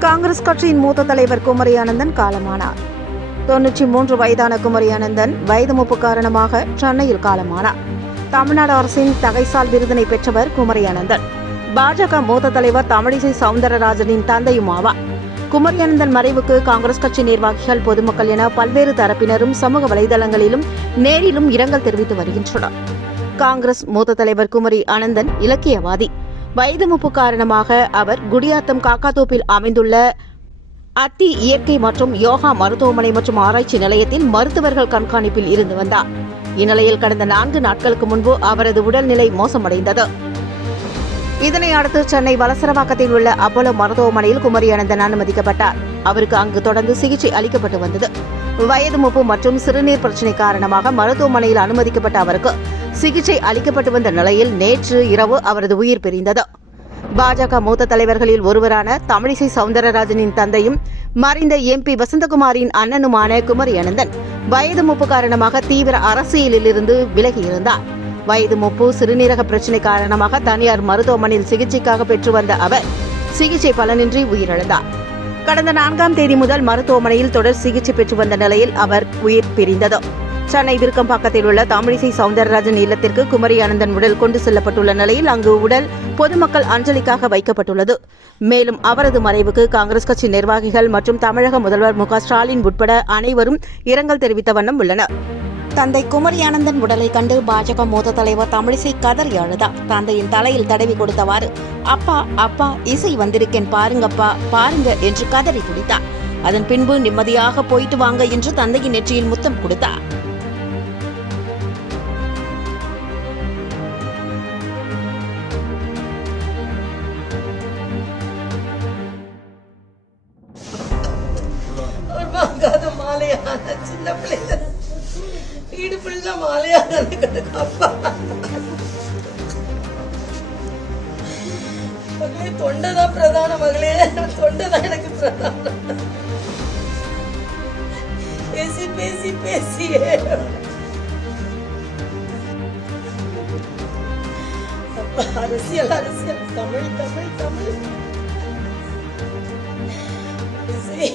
காங்கிரஸ் கட்சியின் மூத்த தலைவர் குமரி ஆனந்தன் காலமானார். தொன்னூற்றி மூன்று வயதான குமரி ஆனந்தன் வயது மூப்பு காரணமாக சென்னையில் காலமானார். தமிழ்நாடு அரசின் தகைசால் விருதினை பெற்றவர் குமரி ஆனந்தன். பாஜக மூத்த தலைவர் தமிழிசை சவுந்தரராஜனின் தந்தையும் ஆவார். குமரி ஆனந்தன் மறைவுக்கு காங்கிரஸ் கட்சி நிர்வாகிகள் பொதுமக்கள் என பல்வேறு தரப்பினரும் சமூக வலைதளங்களிலும் நேரிலும் இரங்கல் தெரிவித்து வருகின்றனர். காங்கிரஸ் மூத்த தலைவர் குமரி ஆனந்தன் இலக்கியவாதி. வயது முப்பு காரணமாக அவர் குடியாத்தம் காக்காத்தோப்பில் அமைந்துள்ள அத்தி இயற்கை மற்றும் யோகா மருத்துவமனை மற்றும் ஆராய்ச்சி நிலையத்தின் மருத்துவர்கள் கண்காணிப்பில் இருந்து வந்தார். இந்நிலையில் கடந்த நான்கு நாட்களுக்கு முன்பு அவரது உடல்நிலை மோசமடைந்தது. இதனை அடுத்து சென்னை வலசரவாக்கத்தில் உள்ள அப்போலோ மருத்துவமனையில் குமரி அனந்தன் அனுமதிக்கப்பட்டார். அவருக்கு அங்கு தொடர்ந்து சிகிச்சை அளிக்கப்பட்டு வந்தது. வயது மூப்பு மற்றும் சிறுநீர் பிரச்சினை காரணமாக மருத்துவமனையில் அனுமதிக்கப்பட்ட அவருக்கு சிகிச்சை அளிக்கப்பட்டு வந்த நிலையில் நேற்று இரவு அவரது உயிர் பிரிந்தது. பாஜக மூத்த தலைவர்களில் ஒருவரான தமிழிசை சவுந்தரராஜனின் தந்தையும் மறைந்த எம்பி வசந்தகுமாரின் அண்ணனுமான குமரி அனந்தன் வயது மூப்பு காரணமாக தீவிர அரசியலிலிருந்து விலகியிருந்தார். வயது மூப்பு சிறுநீரக பிரச்சினை காரணமாக தனியார் மருத்துவமனையில் சிகிச்சைக்காக பெற்று வந்த அவர் சிகிச்சை பலனின்றி உயிரிழந்தார். கடந்த நான்காம் தேதி முதல் மருத்துவமனையில் தொடர் சிகிச்சை பெற்று வந்த நிலையில் அவர் உயிர் பிரிந்தது. சென்னை விருக்கம்பாக்கத்தில் உள்ள தமிழிசை சவுந்தரராஜன் இல்லத்திற்கு குமரி அனந்தன் உடல் கொண்டு செல்லப்பட்டுள்ள நிலையில் அங்கு உடல் பொதுமக்கள் அஞ்சலிக்காக வைக்கப்பட்டுள்ளது. மேலும் அவரது மறைவுக்கு காங்கிரஸ் கட்சி நிர்வாகிகள் மற்றும் தமிழக முதல்வர் மு ஸ்டாலின் உட்பட அனைவரும் இரங்கல் தெரிவித்த வண்ணம் உள்ளனர். தந்தை குமரி ஆனந்தன் உடலை கண்டு பாஜக மூத்த தலைவர் தமிழிசை கதறி அழுதார். தந்தையின் தலையில் தடவி கொடுத்தவாறு அப்பா அப்பா இசை வந்திருக்கேன் பாருங்கப்பா பாருங்க என்று கதறி துடித்தார் அதன் பின்பு நிம்மதியாக போயிட்டு வாங்க என்று தந்தையின் நெற்றியில் முத்தம் கொடுத்தார். சின்ன பிள்ளைங்க வீடு ஃபுல்லா மாலையாக அப்பா. மகளே தொண்டை தான் பிரதான மகளே. தொண்டை தான் எனக்கு பிரதானம் பேசி பேசி பேசியே. அரசியல் அரசியல். தமிழ் தமிழ் தமிழ். இசை